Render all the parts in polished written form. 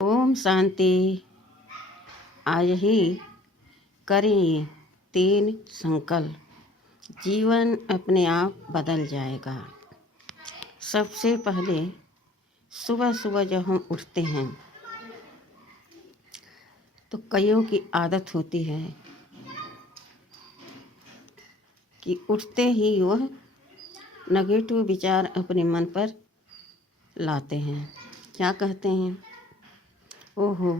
ओम शांति। आज ही करें 3 संकल्प, जीवन अपने आप बदल जाएगा। सबसे पहले सुबह सुबह जब हम उठते हैं तो कईयों की आदत होती है कि उठते ही वह नेगेटिव विचार अपने मन पर लाते हैं। क्या कहते हैं? ओहो,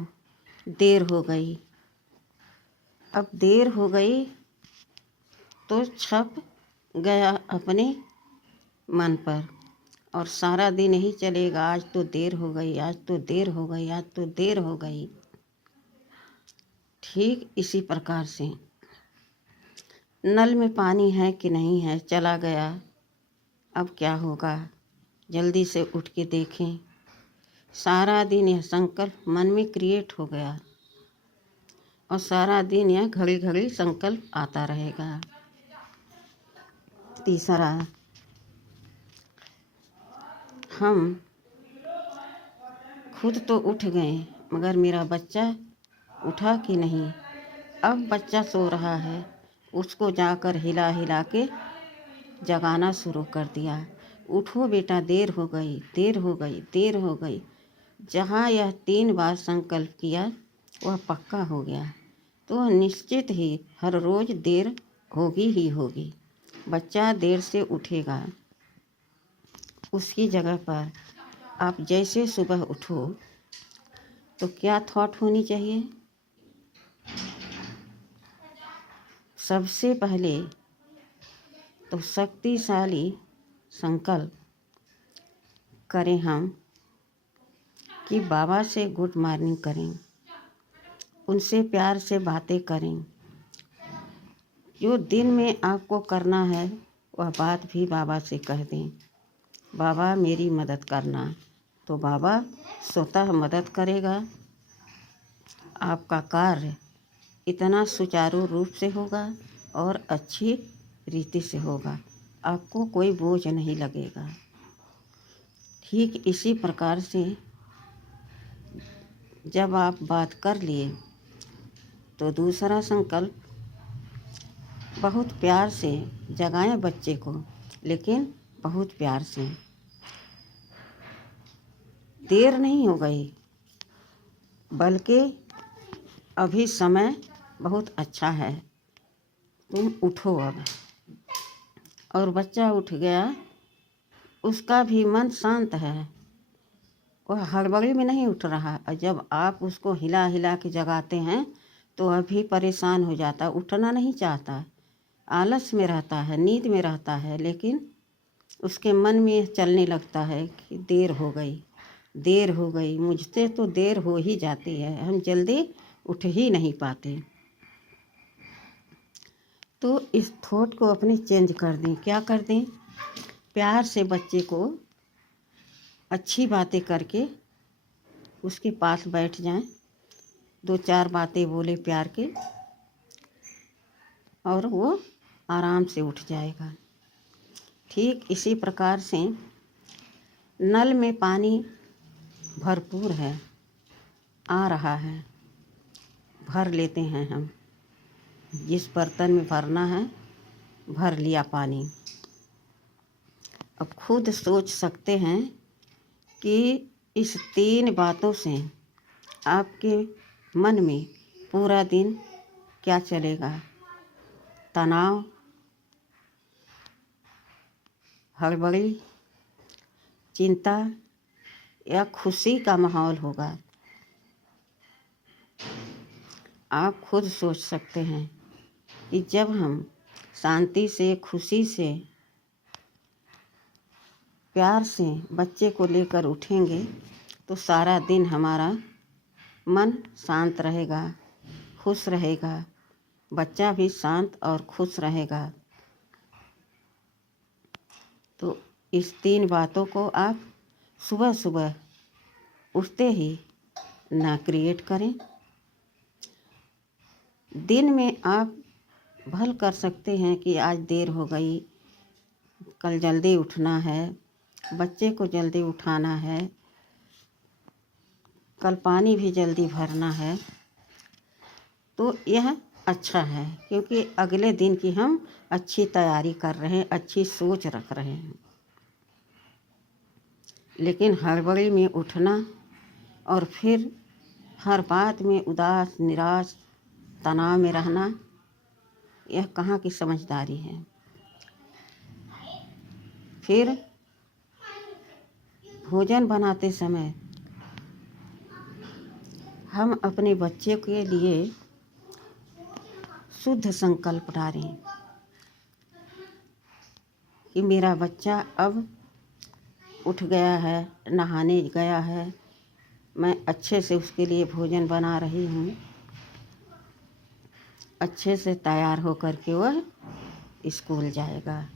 देर हो गई। अब देर हो गई तो छप गया अपने मन पर, और सारा दिन यही चलेगा, आज तो देर हो गई, आज तो देर हो गई, आज तो देर हो गई। ठीक इसी प्रकार से नल में पानी है कि नहीं है, चला गया, अब क्या होगा, जल्दी से उठ के देखें। सारा दिन यह संकल्प मन में क्रिएट हो गया और सारा दिन यह घड़ी घड़ी संकल्प आता रहेगा। तीसरा, हम खुद तो उठ गए मगर मेरा बच्चा उठा कि नहीं। अब बच्चा सो रहा है, उसको जाकर हिला हिला के जगाना शुरू कर दिया। उठो बेटा, देर हो गई, देर हो गई, देर हो गई। जहाँ यह 3 बार संकल्प किया वह पक्का हो गया, तो निश्चित ही हर रोज़ देर होगी ही होगी। बच्चा देर से उठेगा। उसकी जगह पर आप जैसे सुबह उठो तो क्या थॉट होनी चाहिए? सबसे पहले तो शक्तिशाली संकल्प करें हम कि बाबा से गुड मॉर्निंग करें, उनसे प्यार से बातें करें। जो दिन में आपको करना है वह बात भी बाबा से कह दें, बाबा मेरी मदद करना। तो बाबा स्वतः मदद करेगा। आपका कार्य इतना सुचारू रूप से होगा और अच्छी रीति से होगा, आपको कोई बोझ नहीं लगेगा। ठीक इसी प्रकार से जब आप बात कर लिए तो दूसरा संकल्प बहुत प्यार से जगाएं बच्चे को, लेकिन बहुत प्यार से। देर नहीं हो गई, बल्कि अभी समय बहुत अच्छा है, तुम उठो अब। और बच्चा उठ गया, उसका भी मन शांत है, वह हड़बड़ी में नहीं उठ रहा। और जब आप उसको हिला हिला के जगाते हैं तो वह भी परेशान हो जाता, उठना नहीं चाहता, आलस में रहता है, नींद में रहता है। लेकिन उसके मन में चलने लगता है कि देर हो गई, देर हो गई, मुझसे तो देर हो ही जाती है, हम जल्दी उठ ही नहीं पाते। तो इस थॉट को अपने चेंज कर दें। क्या कर दें? प्यार से बच्चे को अच्छी बातें करके उसके पास बैठ जाएं, 2-4 बातें बोले प्यार के, और वो आराम से उठ जाएगा। ठीक इसी प्रकार से नल में पानी भरपूर है, आ रहा है, भर लेते हैं हम। जिस बर्तन में भरना है भर लिया पानी। अब खुद सोच सकते हैं कि इस 3 बातों से आपके मन में पूरा दिन क्या चलेगा। तनाव, हड़बड़ी, चिंता या खुशी का माहौल होगा। आप खुद सोच सकते हैं कि जब हम शांति से, खुशी से, प्यार से बच्चे को लेकर उठेंगे तो सारा दिन हमारा मन शांत रहेगा, खुश रहेगा, बच्चा भी शांत और खुश रहेगा। तो इस 3 बातों को आप सुबह सुबह उठते ही ना क्रिएट करें। दिन में आप भल कर सकते हैं कि आज देर हो गई, कल जल्दी उठना है, बच्चे को जल्दी उठाना है, कल पानी भी जल्दी भरना है, तो यह अच्छा है क्योंकि अगले दिन की हम अच्छी तैयारी कर रहे हैं, अच्छी सोच रख रहे हैं। लेकिन हड़बड़ी में उठना और फिर हर बात में उदास, निराश, तनाव में रहना, यह कहाँ की समझदारी है। फिर भोजन बनाते समय हम अपने बच्चे के लिए शुद्ध संकल्प डालें कि मेरा बच्चा अब उठ गया है, नहाने गया है, मैं अच्छे से उसके लिए भोजन बना रही हूँ, अच्छे से तैयार होकर के वह स्कूल जाएगा।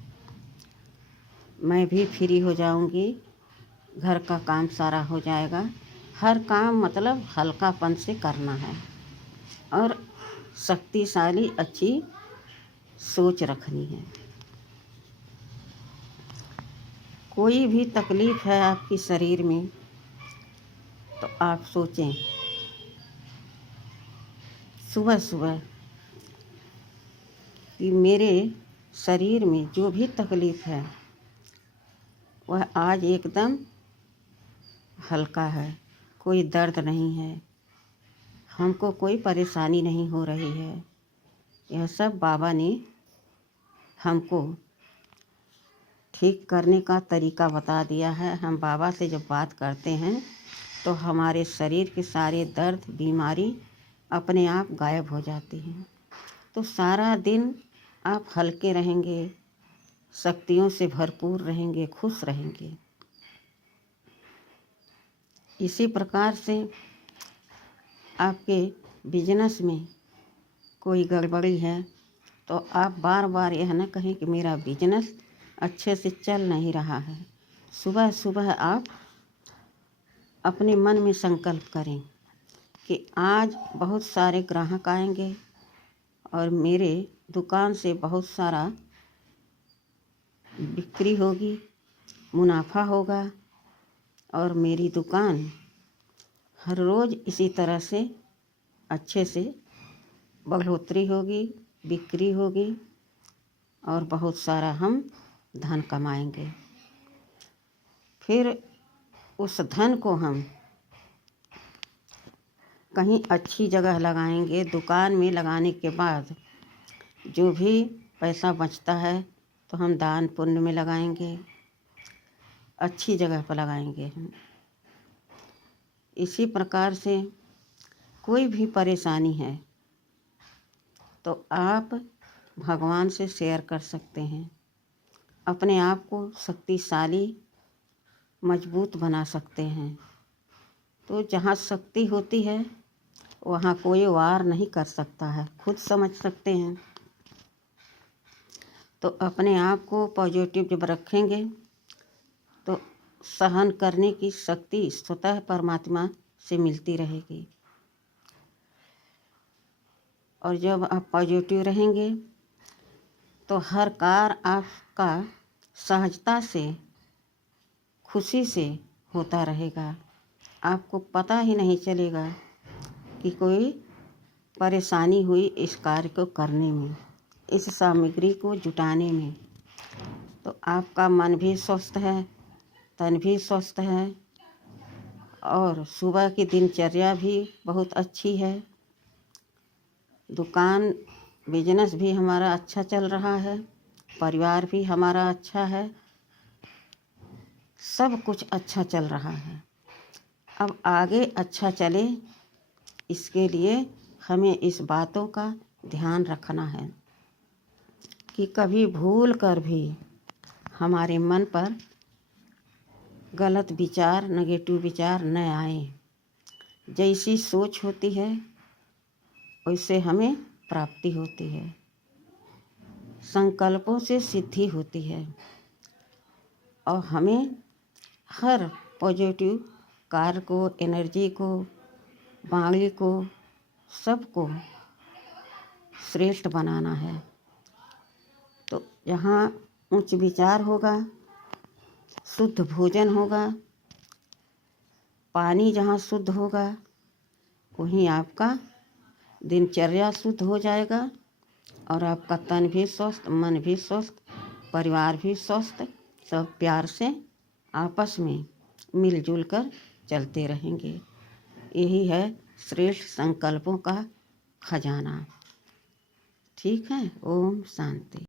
मैं भी फ्री हो जाऊँगी, घर का काम सारा हो जाएगा। हर काम मतलब हल्कापन से करना है और शक्तिशाली अच्छी सोच रखनी है। कोई भी तकलीफ़ है आपकी शरीर में तो आप सोचें सुबह सुबह कि मेरे शरीर में जो भी तकलीफ़ है वह आज एकदम हल्का है, कोई दर्द नहीं है, हमको कोई परेशानी नहीं हो रही है। यह सब बाबा ने हमको ठीक करने का तरीका बता दिया है। हम बाबा से जब बात करते हैं तो हमारे शरीर के सारे दर्द, बीमारी अपने आप गायब हो जाती हैं। तो सारा दिन आप हल्के रहेंगे, शक्तियों से भरपूर रहेंगे, खुश रहेंगे। इसी प्रकार से आपके बिजनेस में कोई गड़बड़ी है तो आप बार बार यह न कहें कि मेरा बिजनेस अच्छे से चल नहीं रहा है। सुबह सुबह आप अपने मन में संकल्प करें कि आज बहुत सारे ग्राहक आएंगे और मेरे दुकान से बहुत सारा बिक्री होगी, मुनाफा होगा और मेरी दुकान हर रोज़ इसी तरह से अच्छे से बढ़ोतरी होगी, बिक्री होगी और बहुत सारा हम धन कमाएंगे। फिर उस धन को हम कहीं अच्छी जगह लगाएंगे। दुकान में लगाने के बाद जो भी पैसा बचता है तो हम दान पुण्य में लगाएंगे, अच्छी जगह पर लगाएंगे हम। इसी प्रकार से कोई भी परेशानी है तो आप भगवान से शेयर कर सकते हैं, अपने आप को शक्तिशाली मजबूत बना सकते हैं। तो जहाँ शक्ति होती है वहाँ कोई वार नहीं कर सकता है, खुद समझ सकते हैं। तो अपने आप को पॉजिटिव जब रखेंगे तो सहन करने की शक्ति स्वतः परमात्मा से मिलती रहेगी। और जब आप पॉजिटिव रहेंगे तो हर कार्य आपका सहजता से, खुशी से होता रहेगा। आपको पता ही नहीं चलेगा कि कोई परेशानी हुई इस कार्य को करने में, इस सामग्री को जुटाने में। तो आपका मन भी स्वस्थ है, तन भी स्वस्थ है और सुबह की दिनचर्या भी बहुत अच्छी है। दुकान बिजनेस भी हमारा अच्छा चल रहा है, परिवार भी हमारा अच्छा है, सब कुछ अच्छा चल रहा है। अब आगे अच्छा चले इसके लिए हमें इस बातों का ध्यान रखना है कि कभी भूल कर भी हमारे मन पर गलत विचार, नेगेटिव विचार न आए। जैसी सोच होती है वैसे हमें प्राप्ति होती है, संकल्पों से सिद्धि होती है और हमें हर पॉजिटिव कार्य को, एनर्जी को, वाणी को, सबको श्रेष्ठ बनाना है। तो जहाँ उच्च विचार होगा, शुद्ध भोजन होगा, पानी जहाँ शुद्ध होगा, वहीं आपका दिनचर्या शुद्ध हो जाएगा और आपका तन भी स्वस्थ, मन भी स्वस्थ, परिवार भी स्वस्थ, सब प्यार से आपस में मिलजुल कर चलते रहेंगे। यही है श्रेष्ठ संकल्पों का खजाना। ठीक है। ओम शांति।